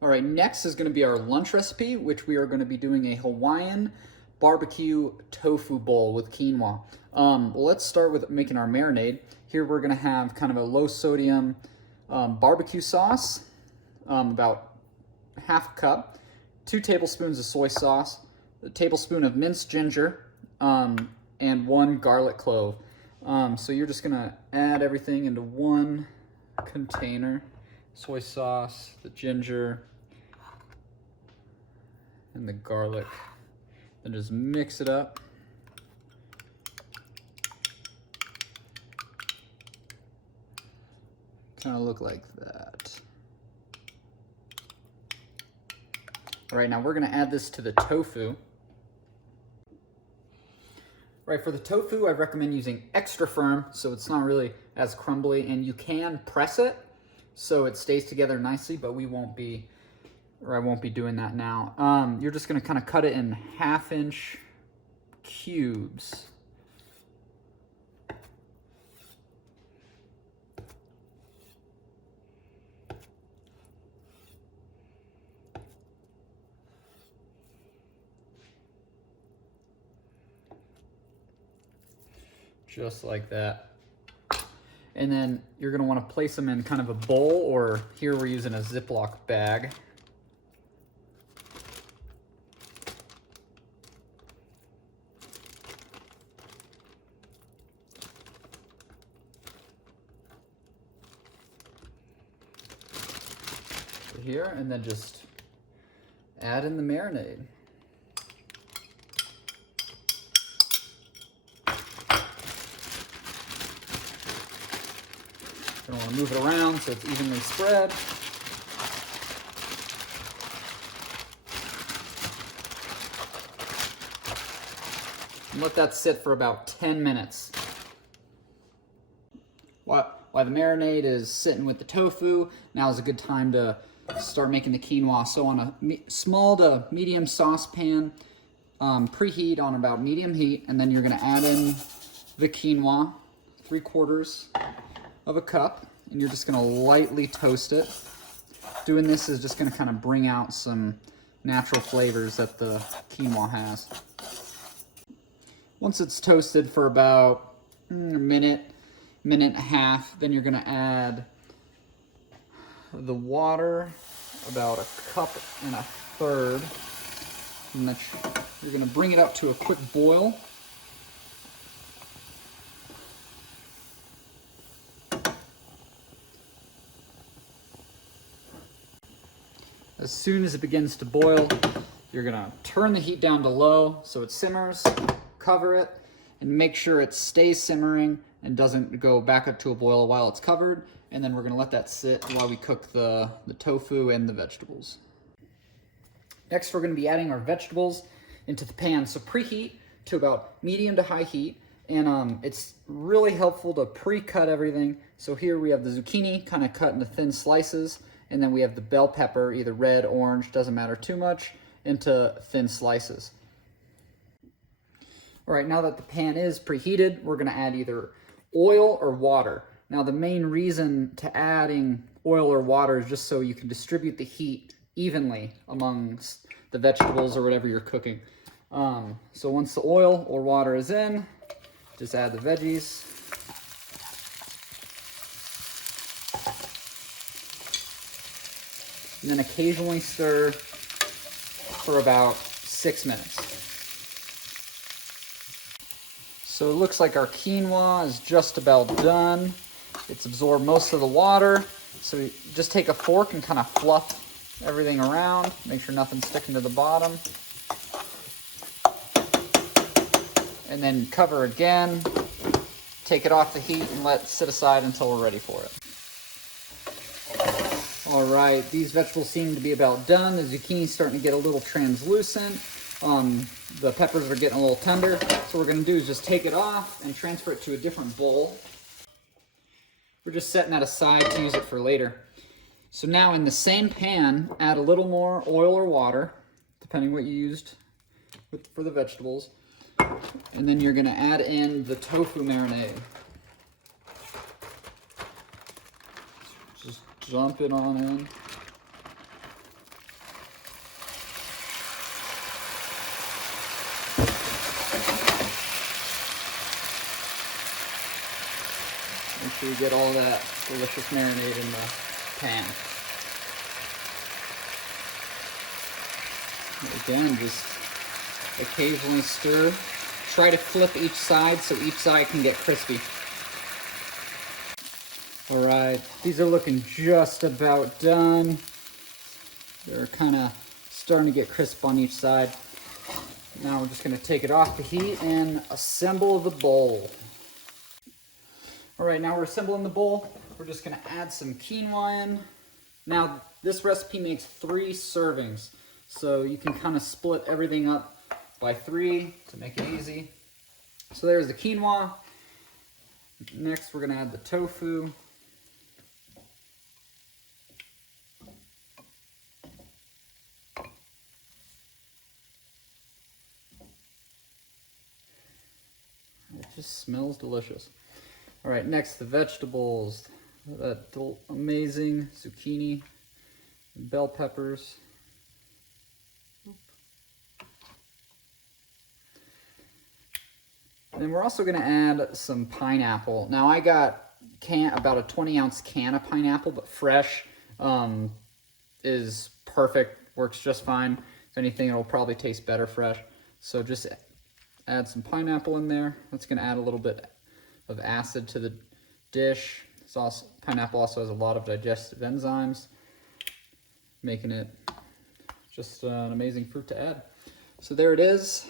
All right, next is going to be our lunch recipe, which we are going to be doing a Hawaiian BBQ tofu bowl with quinoa. Let's start with making our marinade. Here we're going to have kind of a low sodium barbecue sauce, about half a cup, 2 tablespoons of soy sauce, a tablespoon of minced ginger, and 1 garlic clove. So you're just going to add everything into one container. Soy sauce, the ginger, and the garlic. Then just mix it up. Kind of look like that. All right, now we're gonna add this to the tofu. Right, for the tofu, I recommend using extra firm so it's not really as crumbly, and you can press it so it stays together nicely, but I won't be doing that now. You're just gonna kind of cut it in 1/2-inch cubes. Just like that. And then you're gonna wanna place them in kind of a bowl, or here we're using a Ziploc bag. Here, and then just add in the marinade. You're gonna want to move it around so it's evenly spread. And let that sit for about 10 minutes. While the marinade is sitting with the tofu, now is a good time to start making the quinoa. So on a small to medium saucepan, preheat on about medium heat, and then you're gonna add in the quinoa, 3/4 of a cup, and you're just gonna lightly toast it. Doing this is just gonna kind of bring out some natural flavors that the quinoa has. Once it's toasted for about a minute and a half, then you're gonna add the water, about 1.25 cups, and then you're gonna bring it up to a quick boil. As soon as it begins to boil, you're gonna turn the heat down to low so it simmers, cover it, and make sure it stays simmering and doesn't go back up to a boil while it's covered. And then we're gonna let that sit while we cook the tofu and the vegetables. Next, we're gonna be adding our vegetables into the pan. So preheat to about medium to high heat. And it's really helpful to pre-cut everything. So here we have the zucchini kind of cut into thin slices. And then we have the bell pepper, either red, orange, doesn't matter too much, into thin slices. All right, now that the pan is preheated, we're gonna add either oil or water. Now the main reason to adding oil or water is just so you can distribute the heat evenly amongst the vegetables or whatever you're cooking. So once the oil or water is in, just add the veggies. And then occasionally stir for about 6 minutes. So it looks like our quinoa is just about done. It's absorbed most of the water. So you just take a fork and kind of fluff everything around. Make sure nothing's sticking to the bottom. And then cover again. Take it off the heat and let it sit aside until we're ready for it. All right, these vegetables seem to be about done. The zucchini's starting to get a little translucent. The peppers are getting a little tender. So what we're gonna do is just take it off and transfer it to a different bowl. We're just setting that aside to use it for later. So now in the same pan, add a little more oil or water, depending what you used for the vegetables. And then you're gonna add in the tofu marinade. Just dump it on in. so you get all that delicious marinade in the pan. Again, just occasionally stir. Try to flip each side so each side can get crispy. All right, these are looking just about done. They're kind of starting to get crisp on each side. Now we're just going to take it off the heat and assemble the bowl. All right, now we're assembling the bowl. We're just going to add some quinoa in. Now, this recipe makes 3 servings, so you can kind of split everything up by 3 to make it easy. So there's the quinoa. Next, we're going to add the tofu. It just smells delicious. All right, next the vegetables. That amazing zucchini, bell peppers. And then we're also going to add some pineapple. Now I got about a 20-ounce can of pineapple, but fresh is perfect, works just fine. If anything, it'll probably taste better fresh. So just add some pineapple in there. That's going to add a little bit of acid to the dish. Pineapple also has a lot of digestive enzymes, making it just an amazing fruit to add. So there it is.